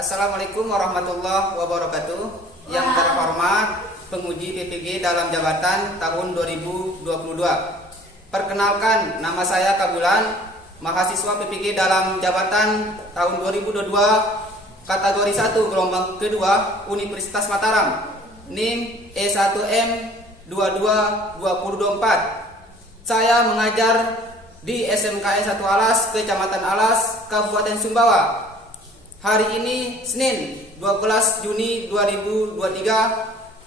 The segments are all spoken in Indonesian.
Assalamualaikum warahmatullahi wabarakatuh. Yang terhormat penguji PPG dalam jabatan tahun 2022. Perkenalkan, nama saya Kabulan, mahasiswa PPG dalam jabatan tahun 2022, kategori 1 gelombang kedua Universitas Mataram, NIM E1M222024. Saya mengajar di SMKN 1 Alas, Kecamatan Alas, Kabupaten Sumbawa. Hari ini Senin 12 Juni 2023,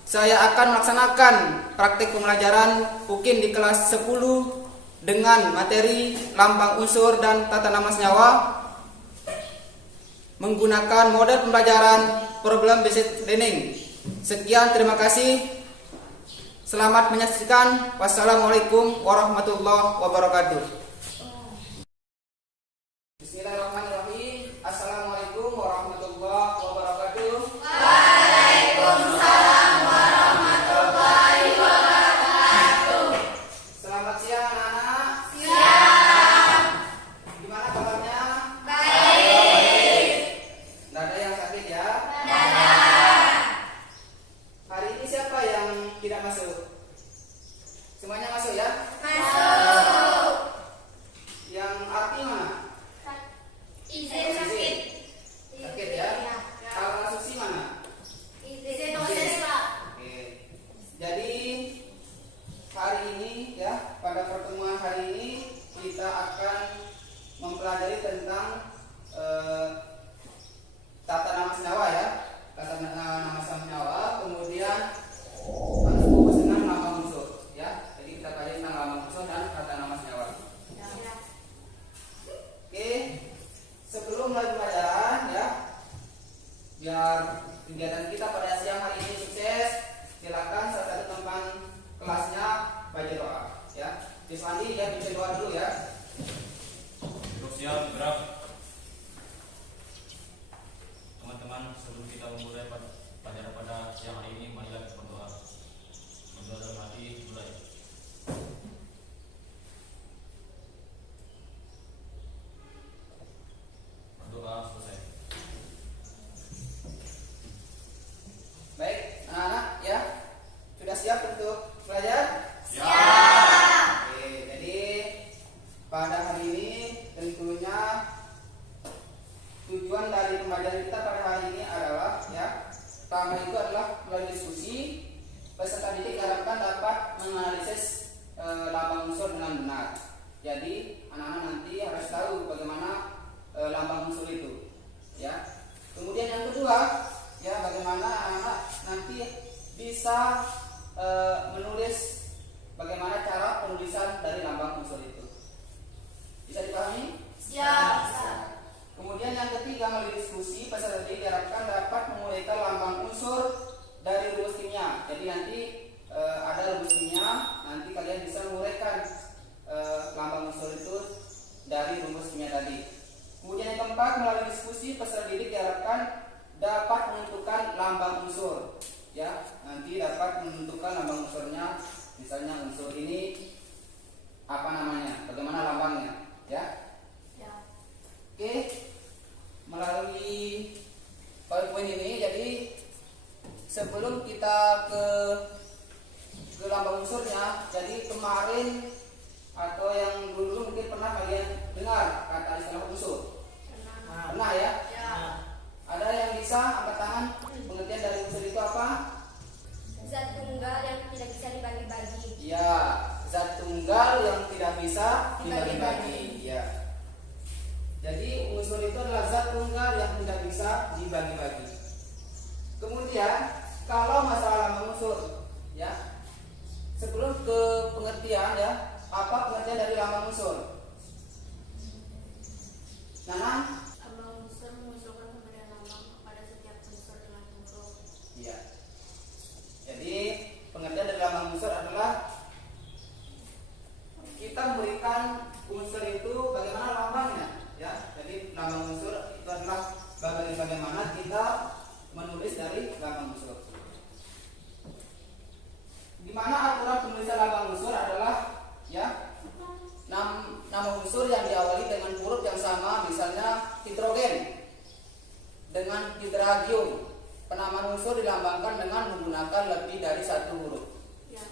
saya akan melaksanakan praktik pembelajaran UKIN di kelas 10 dengan materi lambang unsur dan tata nama senyawa menggunakan model pembelajaran problem based learning. Sekian, terima kasih. Selamat menyaksikan. Wassalamualaikum warahmatullahi wabarakatuh. Bismillahirrahmanirrahim. Assalamualaikum warahmatullahi wabarakatuh. Waalaikumsalam warahmatullahi wabarakatuh. Selamat siang anak-anak. Siang. Gimana kabarnya? Baik. Tidak ada yang sakit ya? Dadah. Hari ini siapa yang tidak masuk? Semuanya masuk ya? Masuk. Yang arti mana? Izin sakit. Sakit ya? Kalau Susi mana? Izin dosis, Pak. Oke. Jadi hari ini ya, pada pertemuan hari ini kita akan mempelajari tentang tata nama senyawa ya. Tata nama senyawa, kemudian harus fokus dengan lambang unsur ya. Jadi kita pelajari tentang lambang unsur dan tata nama senyawa. Oke. Sebelum mulai pembelajaran ya, biar kegiatan kita pada siang hari ini sukses, silakan salah satu teman kelasnya baca doa ya. Iswandi ya, bisa doa dulu ya. Siap, gerak. Teman-teman, sebelum kita memulai pelajaran pada siang hari ini, marilah kita berdoa. Berdoa dalam hati, mulai. Berdoa selesai. Baik, anak-anak ya, sudah siap untuk belajar? Siap. Oke, jadi pada hari ini tentunya tujuan dari pembelajaran kita pada hari ini adalah ya, pertama itu adalah melalui diskusi peserta didik diharapkan dapat menganalisis lambang unsur dengan benar. Jadi anak-anak nanti harus tahu bagaimana lambang unsur itu ya. Kemudian yang kedua ya, bagaimana anak-anak nanti bisa menulis bagaimana cara penulisan dari lambang unsur itu. Bisa dipahami? Siap. Kemudian yang ketiga, melalui diskusi peserta didik diharapkan dapat menguraikan lambang unsur dari rumus kimia. Jadi nanti ada rumus kimia, nanti kalian bisa menguraikan lambang unsur itu dari rumus kimia tadi. Kemudian yang keempat, melalui diskusi peserta didik diharapkan dapat menentukan lambang unsur. Ya, nanti dapat menentukan lambang unsurnya. Misalnya unsur ini apa namanya, bagaimana lambangnya, ya. Oke, melalui PowerPoint ini, jadi sebelum kita ke lambang unsurnya, jadi kemarin atau yang dulu mungkin pernah kalian dengar kata istilah unsur. Pernah ya? Ada yang bisa angkat tangan? Pengertian dari unsur itu apa? Zat tunggal yang tidak bisa dibagi-bagi. Ya, zat tunggal yang tidak bisa dibagi-bagi. Ya. Jadi unsur itu adalah zat tunggal yang tidak bisa dibagi-bagi. Kemudian kalau masalah lambang unsur, ya, sebelum ke pengertian ya, apa pengertian dari lambang unsur? Nana? Lambang unsur mengusulkan pemberian lambang kepada setiap unsur dengan huruf. Iya. Jadi pengertian dari lambang unsur adalah kita memberikan unsur itu bagaimana lambangnya, ya. Jadi lambang unsur itu adalah bagaimana kita menulis dari lambang unsur. Di mana aturan penulisan lambang unsur adalah ya, nama unsur yang diawali dengan huruf yang sama, misalnya hidrogen. dengan hidragium. Penamaan unsur dilambangkan dengan menggunakan lebih dari satu huruf. Ya.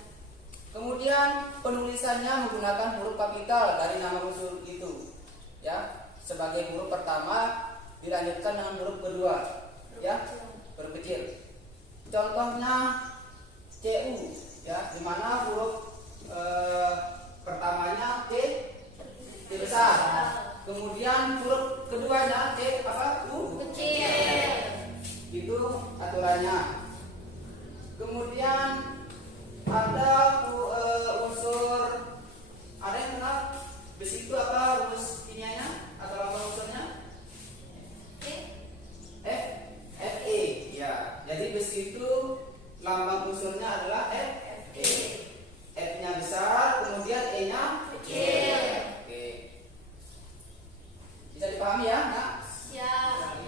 Kemudian penulisannya menggunakan huruf kapital dari nama unsur itu. Ya, sebagai huruf pertama dilanjutkan dengan huruf kedua. Ya, huruf kecil. Contohnya CU, ya, di mana huruf pertamanya T besar. Kemudian huruf keduanya C apa? U Kecil. Itu aturannya. Kemudian ada unsur, ada yang kenal besi itu apa rumus kimianya atau lambang unsurnya? Fe. Ya, jadi besi itu lambang unsurnya adalah Fe. F-nya besar, kemudian E-nya Kecil. Oke. Bisa dipahami ya, Nak? Siap.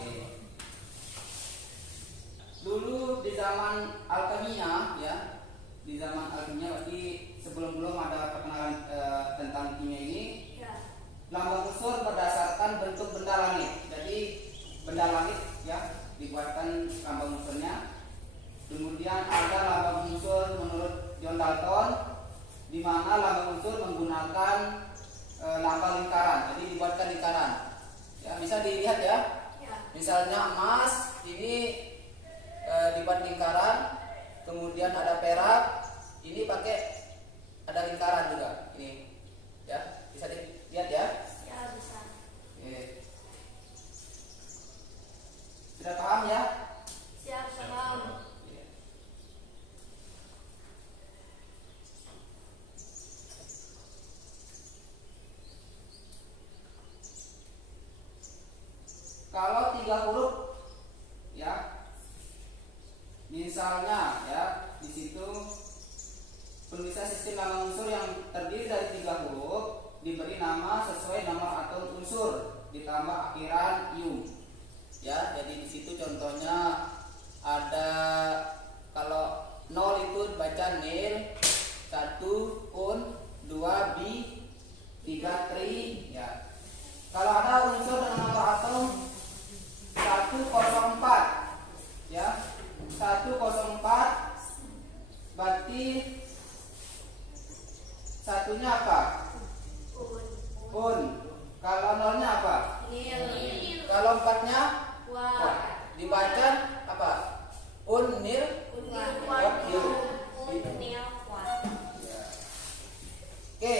Dulu di zaman alkimia, ya, di zaman alkimia berarti sebelum ada perkenalan tentang kimia ini, Ya. lambang unsur berdasarkan bentuk benda langit. Jadi benda langit, ya, dibuatkan lambang unsurnya. Kemudian ada lambang unsur menurut John Dalton, di mana lambang unsur menggunakan lambang lingkaran. Jadi dibuatkan lingkaran. Ya, bisa dilihat ya. Ya. Misalnya emas ini dibuat lingkaran, kemudian ada perak, ini pakai ada lingkaran juga. Ini, ya, bisa dilihat ya. Ya, bisa. Oke. Sudah paham ya? Siap, paham. Kalau 3 huruf, ya, misalnya, ya, di situ penulisan sistem lambang unsur yang terdiri dari 3 huruf diberi nama sesuai nomor atom unsur ditambah akhiran ium. Ya, jadi di situ contohnya ada kalau 0 itu baca nil, 1 un, 2 bi, 3 tri, ya. Kalau ada unsur dengan nomor atom 104, ya, 104 berarti satunya apa? Un. Kalau nolnya apa? Nil. Kalau 4-nya Kuat. dibaca apa? Un nil. Kuat. Nil kuat. Ya. Oke,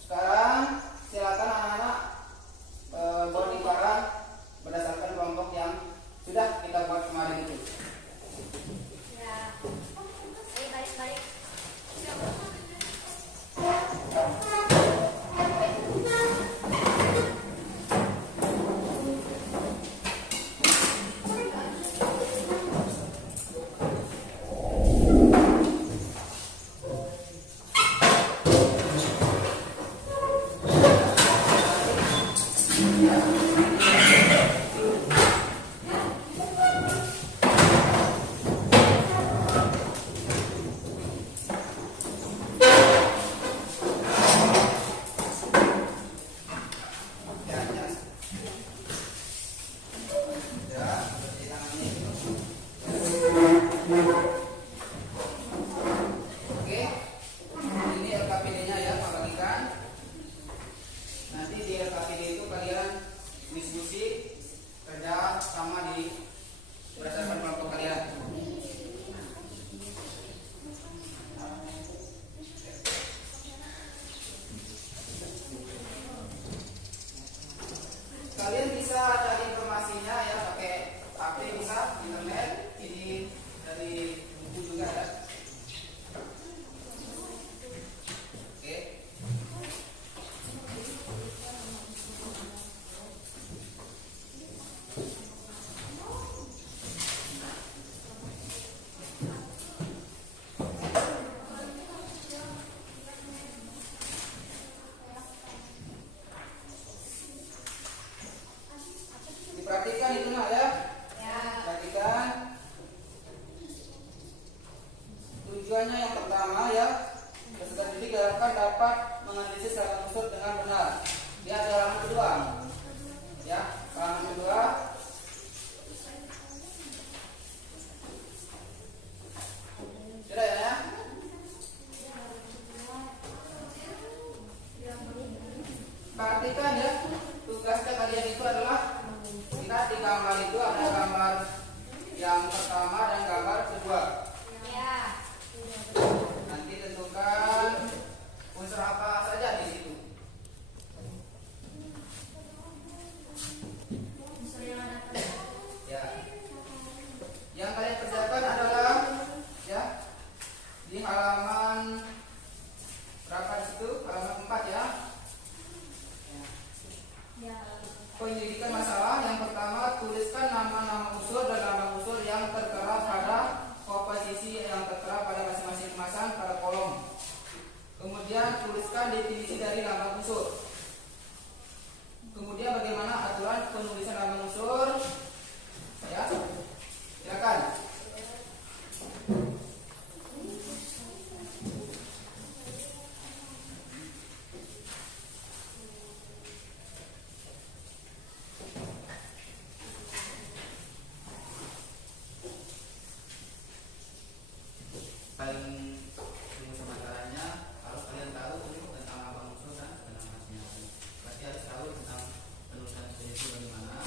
sekarang silakan anak-anak buat lingkaran berdasarkan kelompok yang sudah kita buat kemarin itu. Ya. Baik. Oke, ini LKPD-nya ya, Pak bagikan. Nanti di LKPD itu kalian diskusi kerja sama di berdasarkan kelompok kalian. Kalian bisa cari informasinya ya pakai HP, bisa internet. Ini dari buku juga ya. Oke. yang pertama dan gambar kedua. Ya. Nanti tentukan unsur apa saja di situ. Unsur yang ada pada Ya. Yang kalian kerjakan adalah ya di halaman berapa di situ? Halaman 4 ya. ya. Penyelidikan masalah yang pertama, tuliskan nama-nama unsur dan nama unsur yang tertera pada komposisi yang tertera pada masing-masing kemasan pada kolom. Kemudian tuliskan definisi dari lambang unsur. Kemudian bagaimana aturan penulisan lambang unsur? Ya, silakan. Paling rumus pemasarannya, kalau kalian tahu tentang lambang unsur dan masing-masing, berarti harus tahu tentang penulisan definisi bagaimana.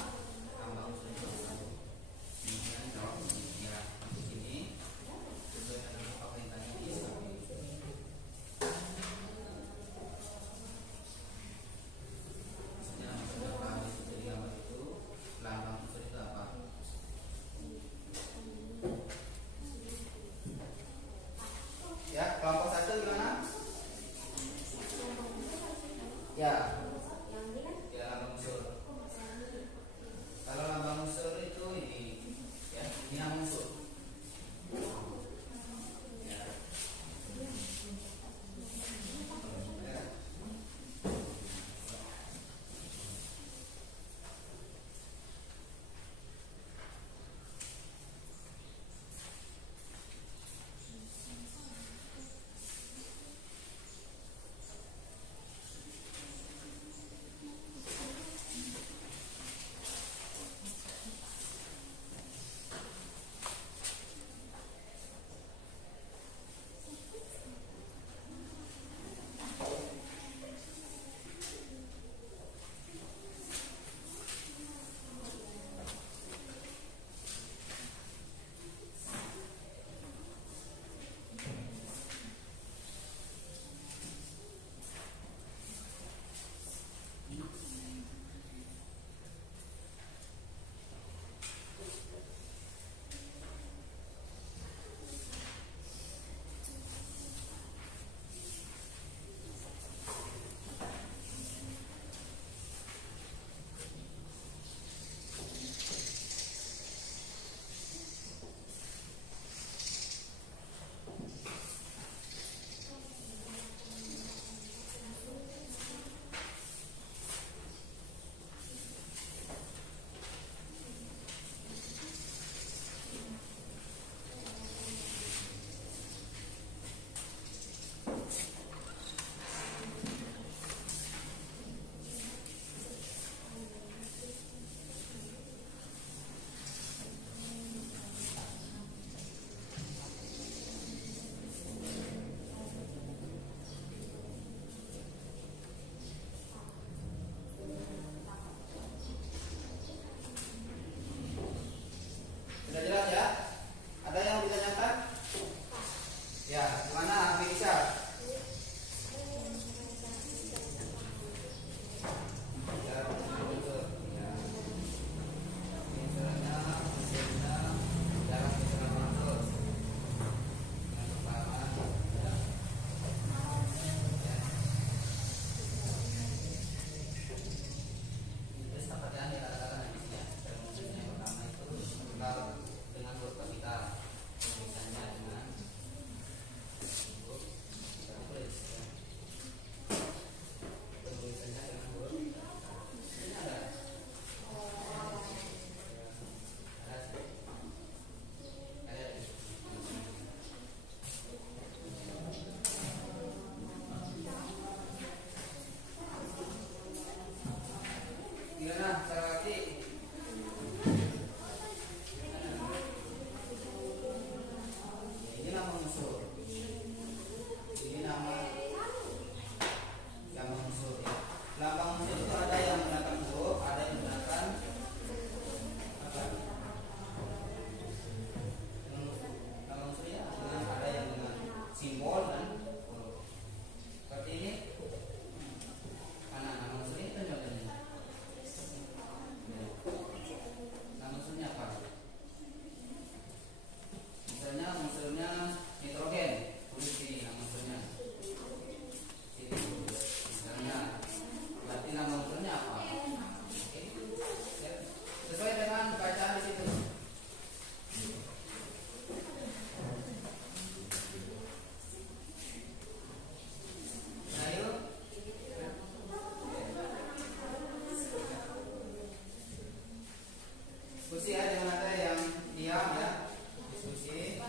diskusi ya dengan nada yang diam ya. Diskusi.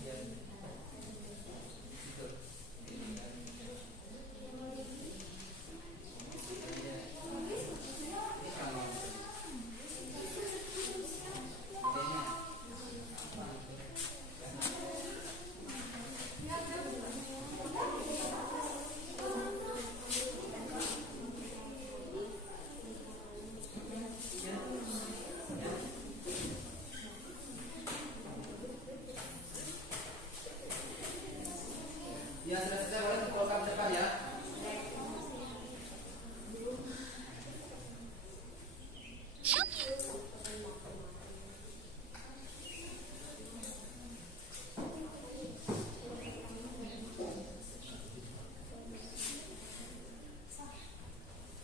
Ya. Gitu. Yang sudah selesai boleh dikeluarkan ke depan ya.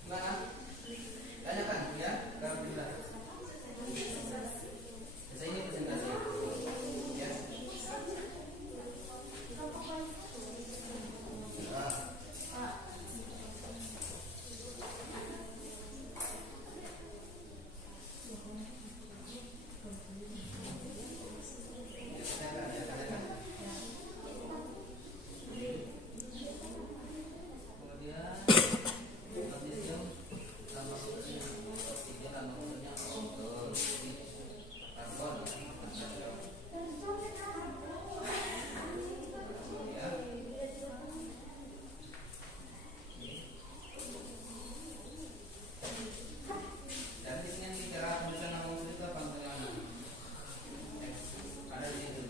Gimana? Tanyakan ya, kalau tidak. Saya ini presentasi. Ya. Dan di sini nanti cara penulisan nama unsur itu apa pengulangan? Ada di situ.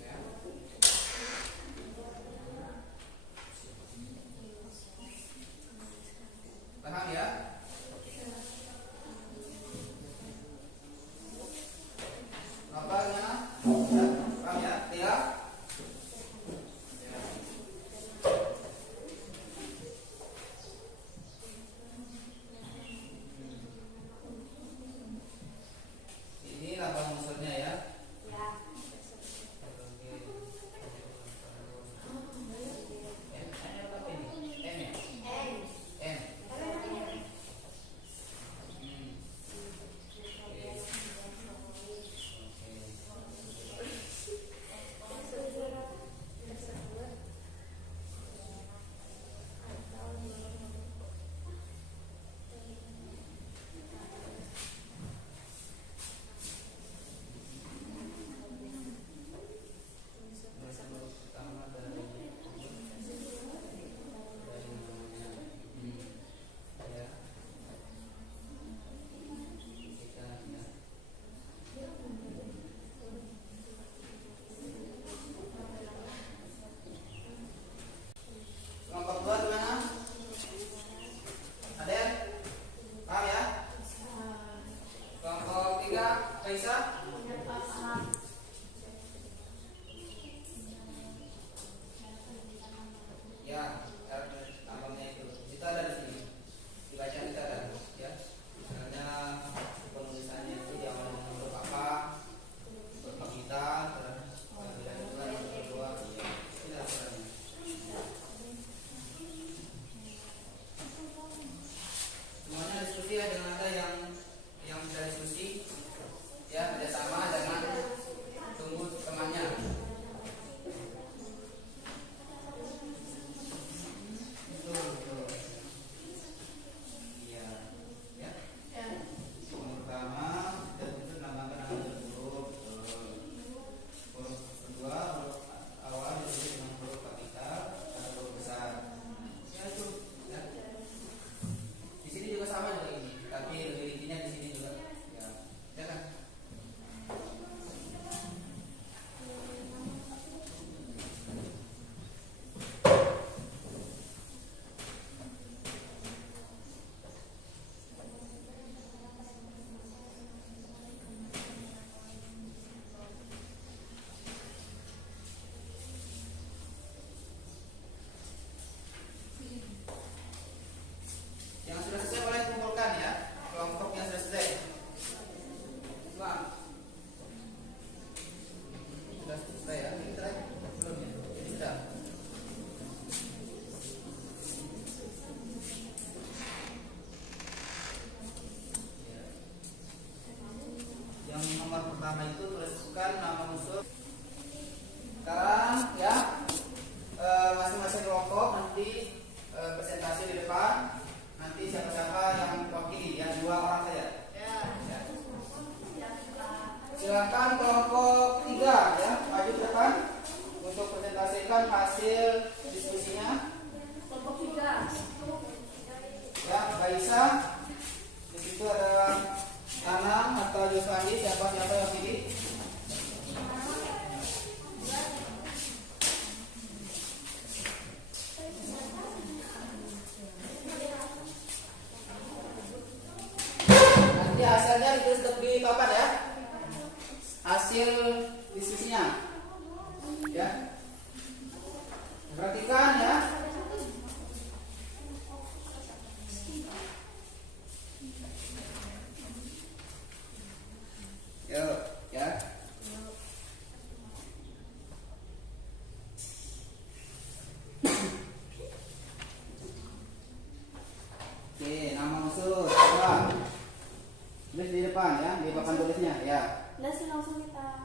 Ya. Paham ya? Apanya? Paham ya? Tidak? Ini lambang unsurnya ya. M ya? N. Pertama dari namanya ya. Kita ya. Kelompok 2 gimana? Ada ya? Paham ya? Kelompok 3 Raisa? Ya, lambangnya itu. Kita ada di sini. Dibaca kita ada, ya. Misalnya penulisannya itu diawali dengan huruf apa? Huruf kapital, bila kedua, huruf kedua, ya. Ini aturannya. Semuanya diskusi ya dengan ada yang bisa diskusi, ya kerjasama, jangan tunggu temannya. Betul. Iya. Ya. Yang pertama kita tuntut lambangkan nama huruf. Huruf kedua, huruf awal ditulis dengan huruf kapital atau huruf besar. Ya itu. Ya. Di sini juga sama juga ini, tapi lebih masukkan nama unsur. Sekarang ya masing-masing kelompok nanti presentasi di depan. Nanti siapa-siapa yang wakili ya, 2 orang saja. Ya. Silakan kelompok 3 ya maju ke depan untuk presentasikan hasil diskusinya. Kelompok 3. Ya, Gaisa. Di situ ada Anang atau Yuswandi, siapa yang pilih? Nanti hasilnya ditulis di papan ya. Hasil diskusinya. Ya. Perhatikan ya. Yuk, ya. Oke, nama unsur coba tulis di depan ya, di papan tulisnya ya. Udah sih langsung kita.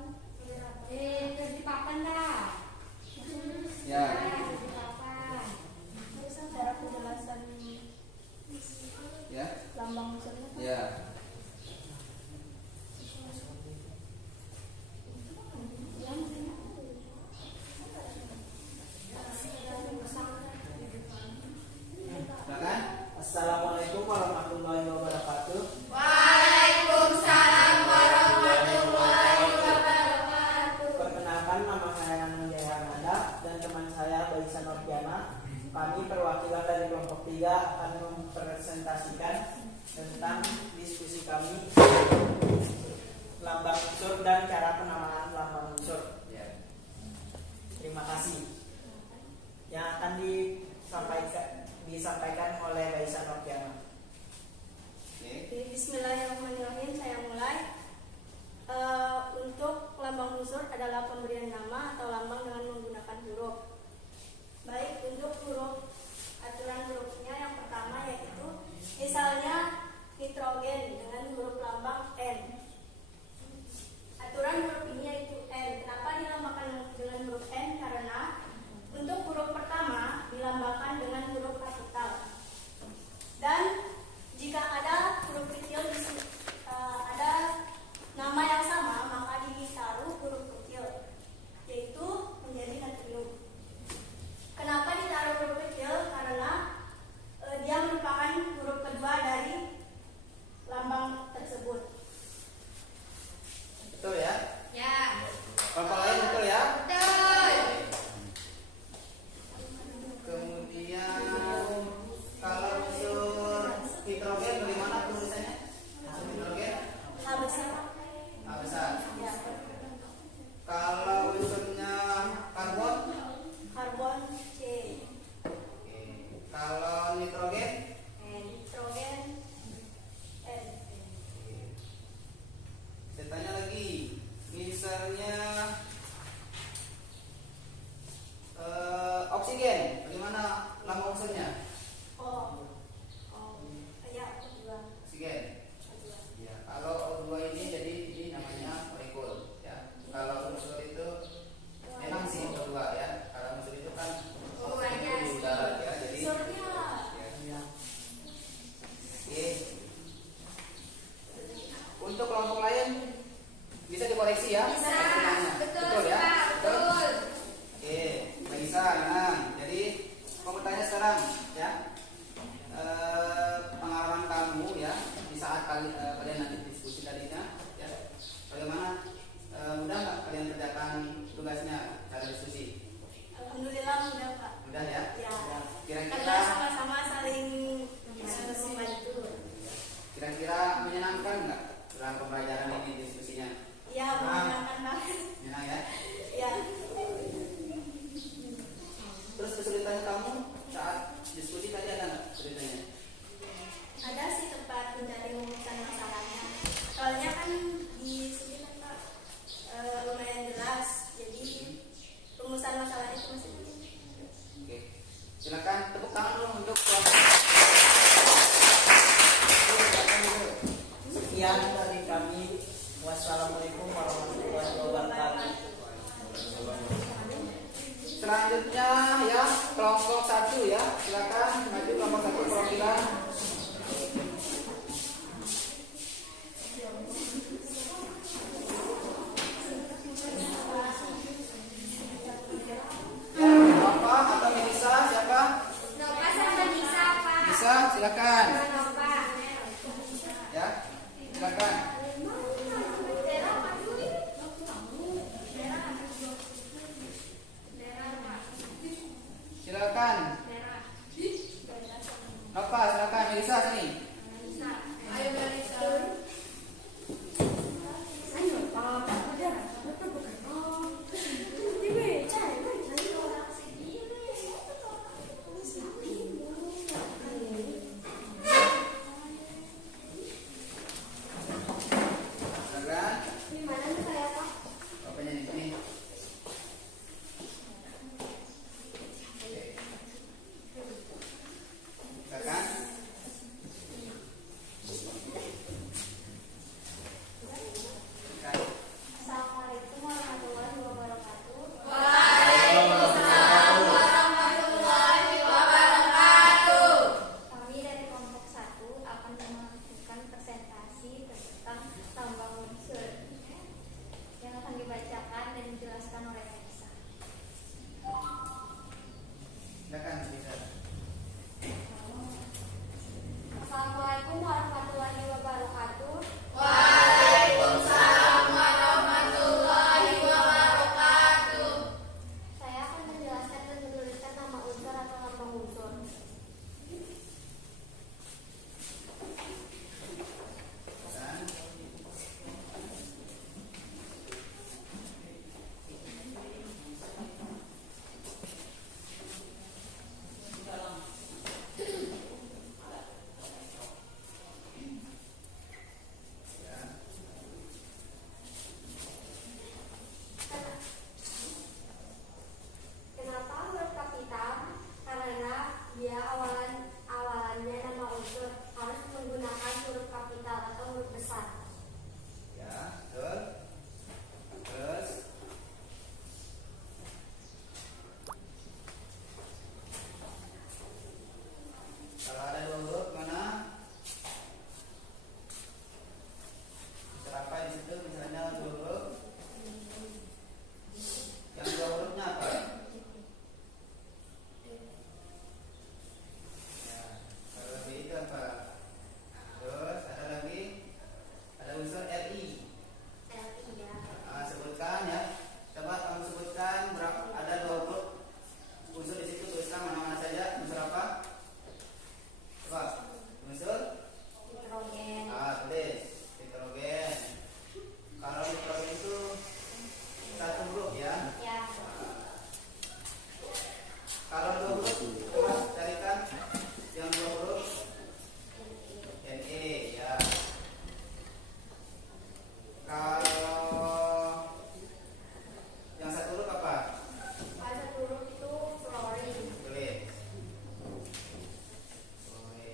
Terus di papan dah. Ya. Di papan. Terus cara penjelasan Ya. lambang unsurnya. Ya. Silakan. Assalamualaikum warahmatullahi wabarakatuh. Waalaikumsalam warahmatullahi wabarakatuh. Perkenalkan, nama saya Nanang Jaya Ananda dan teman saya Baisa Norpiana. Kami perwakilan dari kelompok 3 akan mempresentasikan tentang diskusi kami lambang unsur dan cara penamaan lambang unsur. Ya. Terima kasih. Yang akan disampaikan oleh Baisa Norpiana. Oke. Bismillahirrahmanirrahim, saya mulai. Untuk lambang unsur adalah pemberian nama atau lambang dengan menggunakan huruf. Baik, untuk huruf, aturan hurufnya yang pertama yaitu misalnya nitrogen dengan huruf lambang N. Aturan huruf ini yaitu N. Kenapa dilambangkan dengan huruf N? Karena untuk huruf pertama dilambangkan dengan huruf kapital. Dan jika ada huruf kecil di Ya, silakan. Silakan. Nova, silakan. Melisa sini. Silakan. Bapaknya di sini. Oke. Silakan. Assalamualaikum warahmatullahi wabarakatuh. Kami dari kelompok 1 akan melakukan presentasi tentang tambang unsur yang akan dibacakan dan dijelaskan oleh Melisa. Silakan, Melisa. Assalamualaikum warahmatullahi wabarakatuh. Saya akan menjelaskan dan menuliskan nama unsur atau lambang unsur. Silakan. Kenapa huruf kapital? Karena dia awalannya nama unsur harus menggunakan huruf kapital atau huruf besar. Ya, betul. Terus kalau ada 2 huruf mana? Apa di situ misalnya 2 huruf? Yang 2 hurufnya apa? Ya, kalau lebih itu apa? Terus ada lagi, ada unsur RI. LI ya. Sebutkan ya. Coba kamu sebutkan berapa, ada 2 huruf unsur di situ, tuliskan mana-mana saja. Unsur apa? Coba. Unsur Nitrogen. tulis nitrogen. Kalau nitrogen itu 1 huruf ya. Ya. Kalau 2 huruf, coba carikan yang 2 huruf. Ne ya. Kalau yang 1 huruf apa? Ada huruf itu fluorin. Tulis. Oke.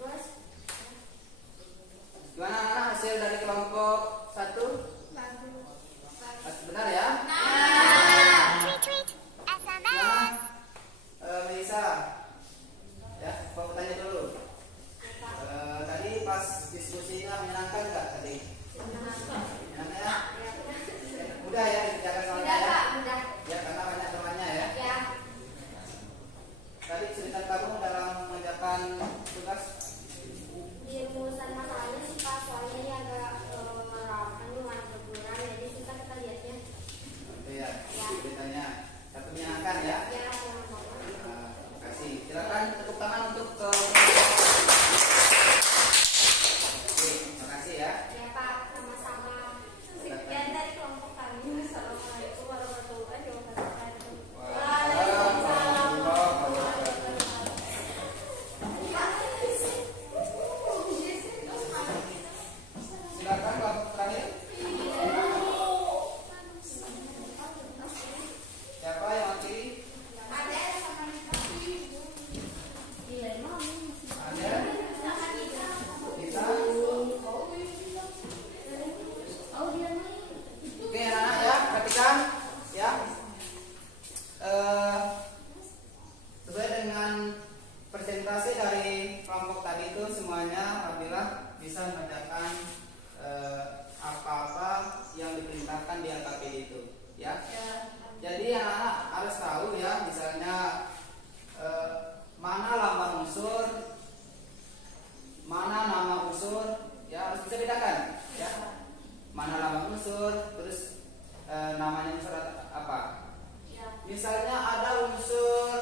Terus Gimana anak hasil dari kelompok 1? Benar ya? Gimana? Melisa. Ya, aku tanya dulu. Tadi pas diskusinya menyenangkan nggak tadi? Menyenangkan ya? Mudah ya dikerjakan soalnya mudah ya? Kak, mudah. Ya, karena banyak temannya ya. Ya. Tadi kesulitan kamu dalam mengerjakan tugas? Di rumusan masalahnya sih Pak, soalnya ini agak merawakan lumayan berkurang, jadi susah kita lihatnya. Itu ya, ceritanya. Tapi menyenangkan ya? Ya, sama-sama. Terima kasih. Silakan tepuk tangan untuk Oke, terima kasih ya. Ya Pak, sama-sama. Sekian dari kelompok kami. Assalamualaikum warahmatullahi wabarakatuh. Waalaikumsalam warahmatullahi wabarakatuh. Silakan kelompok terakhir. Siapa yang wakili? namanya unsur apa? Ya. Misalnya ada unsur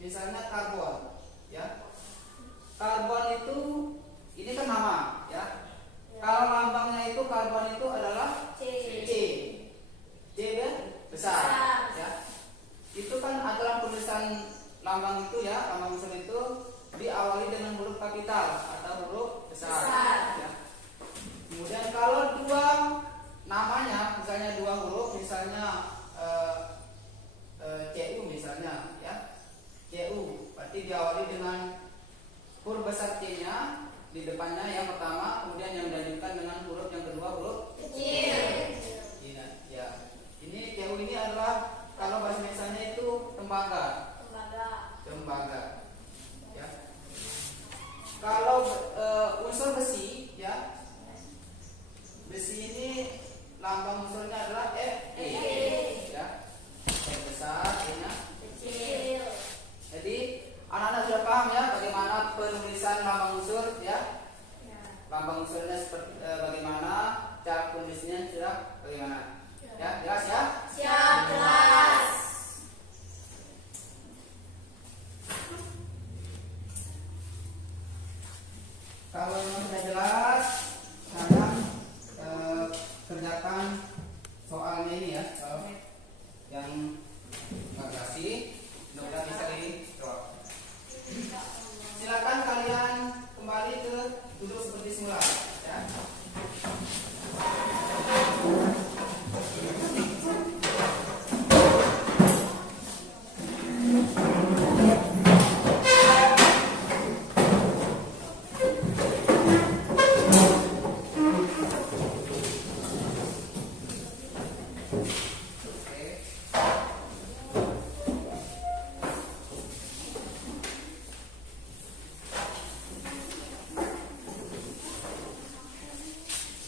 misalnya karbon, ya. Karbon itu ini kan nama, ya. Ya. Kalau lambangnya itu karbon itu adalah C. C. C ya, besar, ya. Itu kan aturan penulisan lambang itu ya, lambang unsur itu diawali dengan huruf kapital atau huruf besar. Besar. Ya. Kemudian kalau dua namanya, misalnya dua huruf, misalnya CU misalnya, ya, CU, berarti diawali dengan huruf besar C-nya di depannya yang pertama, kemudian yang dilanjutkan dengan huruf yang kedua huruf Kecil. Iya, ya. Ini CU ini adalah kalau bahasa Indonesianya itu tembaga. Tembaga. Ya. Kalau unsur besi, ya. Besi ini lambang unsurnya adalah Fe. Ya. F besar, E-nya Kecil. Jadi anak-anak sudah paham ya bagaimana penulisan lambang unsur ya. Ya. Lambang unsurnya seperti bagaimana, cara penulisannya sudah bagaimana. Ya, jelas ya? Siap, jelas. Kalau memang sudah jelas, sekarang kerjakan soalnya ini ya, yang nggak kasih, mudah-mudahan bisa dijawab. Silakan kalian kembali ke duduk seperti semula, ya.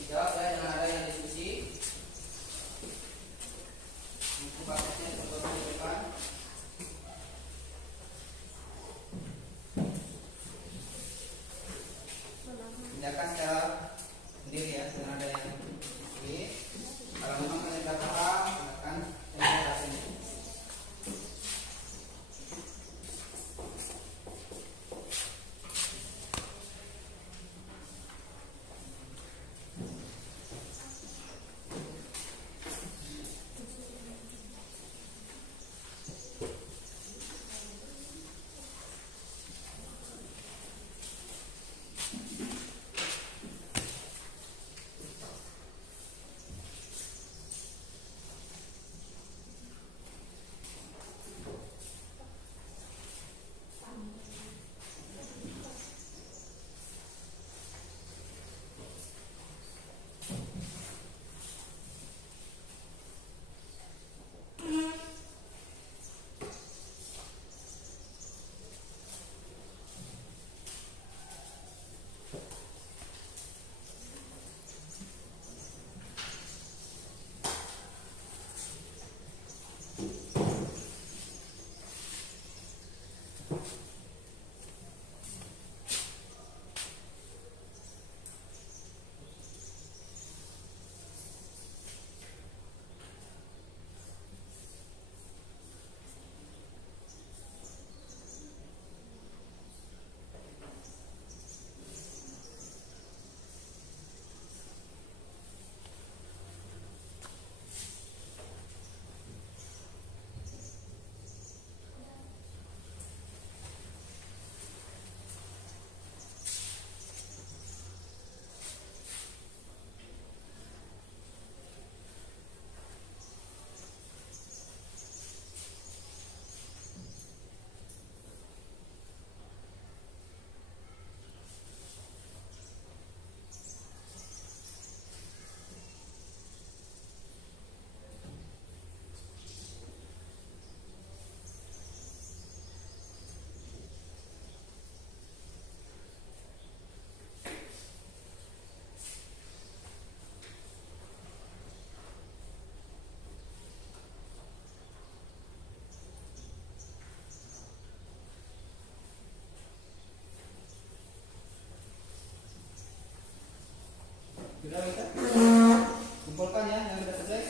Dijawab ya, jangan ada yang diskusi. Buku paketnya contoh di depan. Kerjakan secara sendiri ya, jangan ada yang diskusi. Kalau memang kalian tidak paham, sudah selesai?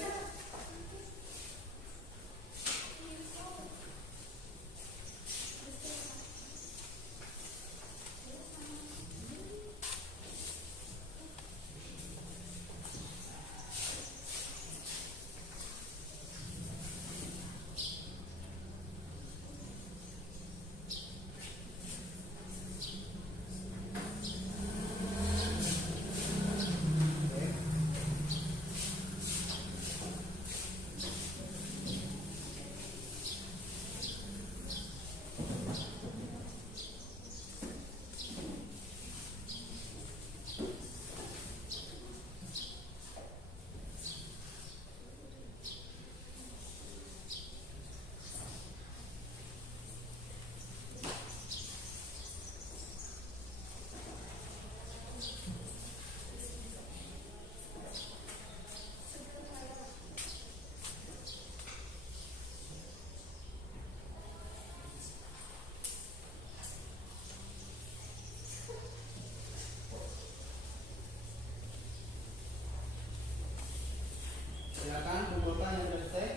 Silakan kumpulkan yang sudah selesai.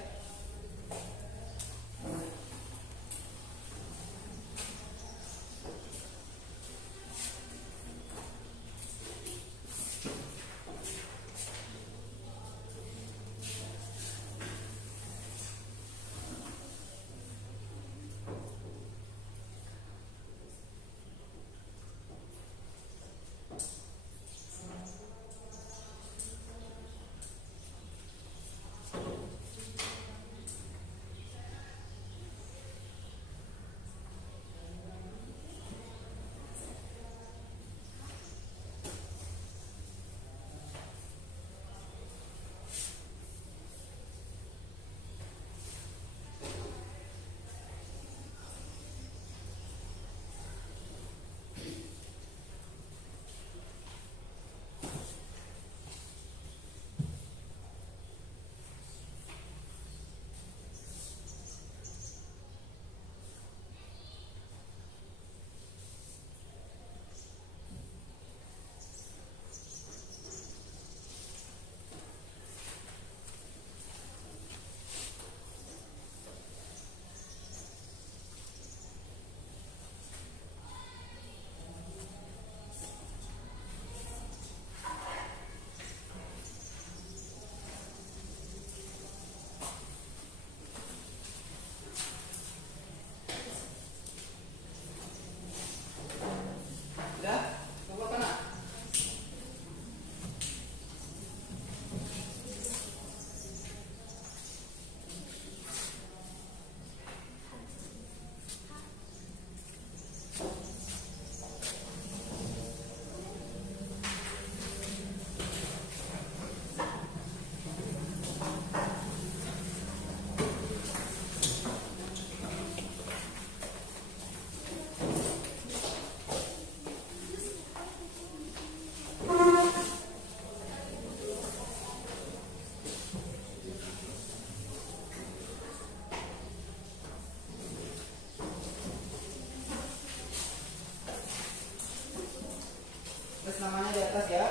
Terus namanya di atas ya.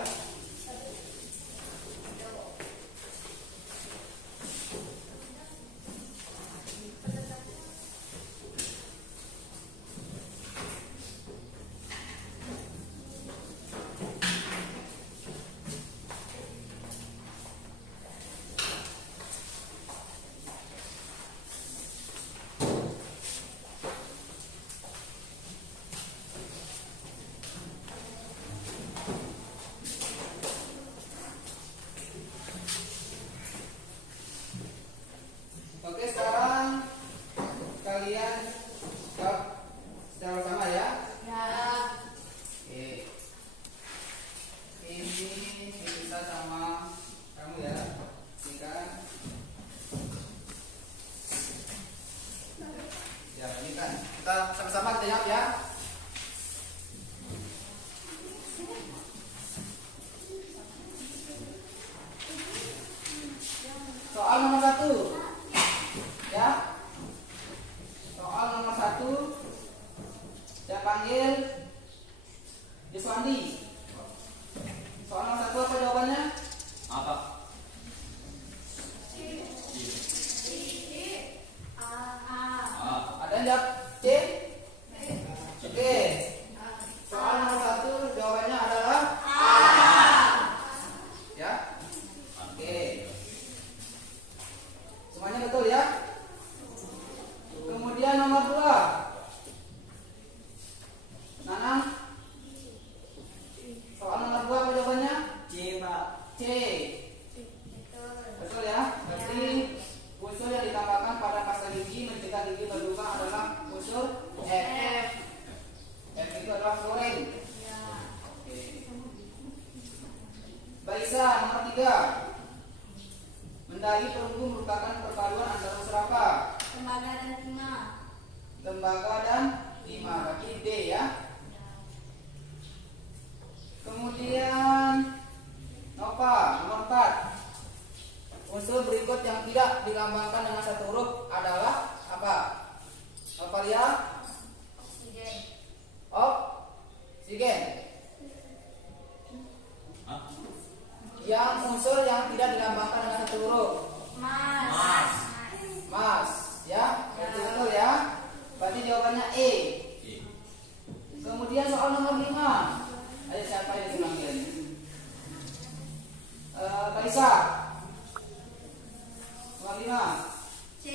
Oke, sekarang kalian jawab secara sama ya. Ya. Oke. Ini bisa sama kamu ya. Ini kan. Ya, ini kan. Kita sama-sama kita jawab ya. Soal nomor 1. Ya, soal nomor 1 saya panggil Yuswandi. Soal nomor 1 apa jawabannya? Apa? merupakan perpaduan antara unsur apa? Tembaga dan timah. Tembaga dan timah. Berarti D ya. Kemudian nomor 4. Unsur berikut yang tidak dilambangkan dengan satu huruf adalah apa? Apa ya? Oksigen. Oksigen. Hah? Yang unsur yang tidak dilambangkan dengan satu huruf. Mas. Mas, ya. Berarti betul ya. Berarti jawabannya E. Iya. Kemudian soal nomor 5. Ayo siapa yang dipanggil? Kalisa. Nomor 5. C.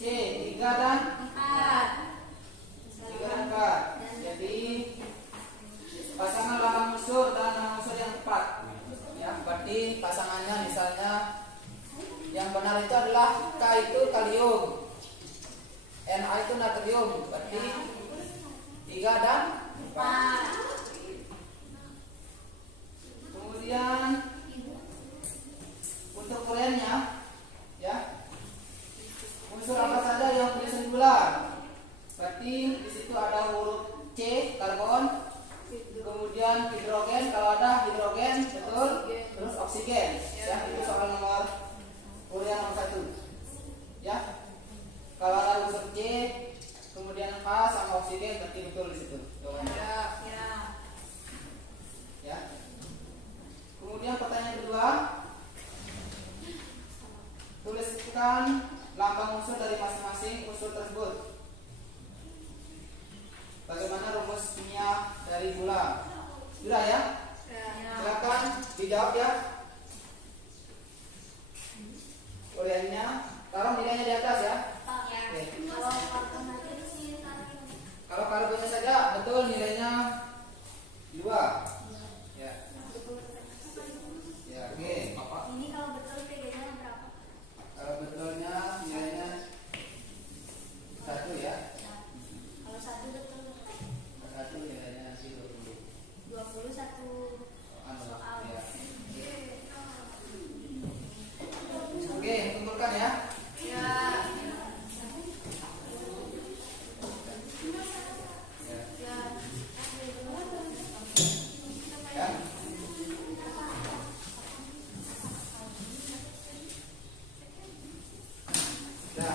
C, 3 dan 4. 3 dan 4. Jadi pasangan lambang unsur dan nama unsur yang tepat. Ya, berarti pasangannya misalnya yang benar itu adalah K itu kalium, Na itu natrium. Berarti 3 dan 4. Kemudian untuk kerennya, ya, unsur apa saja yang punya singular? Berarti di situ ada huruf C, karbon, kemudian hidrogen, kalau ada hidrogen, betul, terus oksigen. Ya, itu soal nomor kuliah nomor 1. Ya, kalau ada unsur C, kemudian H sama oksigen, berarti betul di situ. Jawabannya. Ya. Kemudian pertanyaan kedua, tuliskan lambang unsur dari masing-masing unsur tersebut. Bagaimana rumus kimia dari gula? Sudah ya? Silakan dijawab ya. Kuliahnya, taruh nilainya di atas ya. Oke. Kalau karbonnya saja betul nilainya 2. Ya. Ya, oke. Apa? Ini kalau betul PG-nya berapa? Kalau betulnya nilainya 1 ya. Kalau 1 betul 1 nilainya nanti 20. 20 satu soal. Ya. Oke, kumpulkan ya. Ya. Ya. Ya. Ya. Ya.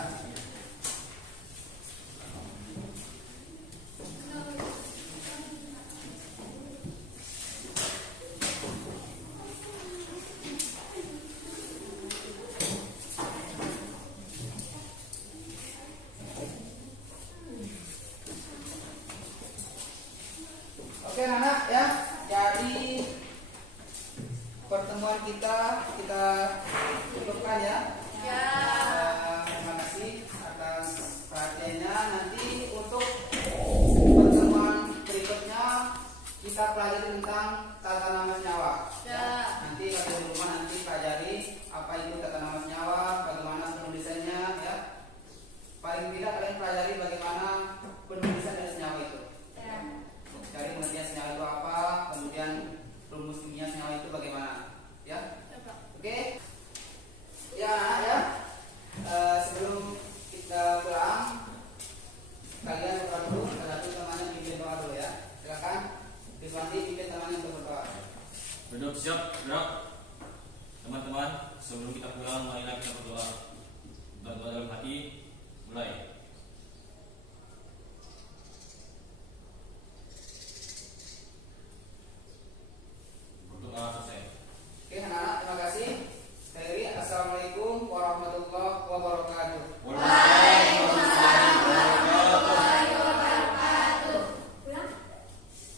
Oke anak ya, jadi pertemuan kita cukupkan ya. Ya. Terima kasih atas perhatiannya. Nanti untuk pertemuan berikutnya kita pelajari tentang tata nama senyawa. Ya. Nanti kalau di rumah nanti pelajari apa itu tata nama senyawa, bagaimana penulisannya ya. Paling tidak kalian pelajari bagaimana penulisan dari senyawa itu. Ya. Cari pengertian senyawa itu apa, kemudian rumus kimia senyawa itu bagaimana, ya? Oke? Ya, anak ya. Sebelum kita pulang, kalian berdoa dulu. Ada satu temannya pimpin doa dulu ya. Silakan. Diswandi pimpin temannya untuk berdoa. Berdoa siap, gerak. Teman-teman, sebelum kita pulang, marilah kita berdoa. Berdoa dalam hati, mulai.